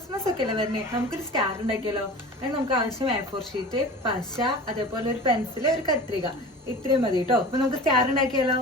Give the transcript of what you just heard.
Christmas ഒക്കെ അല്ലേ വരുന്നേ, നമുക്കൊരു സ്റ്റാർ ഉണ്ടാക്കിയാലോ? അതിന് നമുക്ക് ആവശ്യം A4 ഷീറ്റ്, പശ, അതേപോലെ ഒരു പെൻസിൽ, ഒരു കത്രിക, ഇത്രയും മതി കേട്ടോ. അപ്പൊ നമുക്ക് സ്റ്റാർ ഉണ്ടാക്കിയാലോ?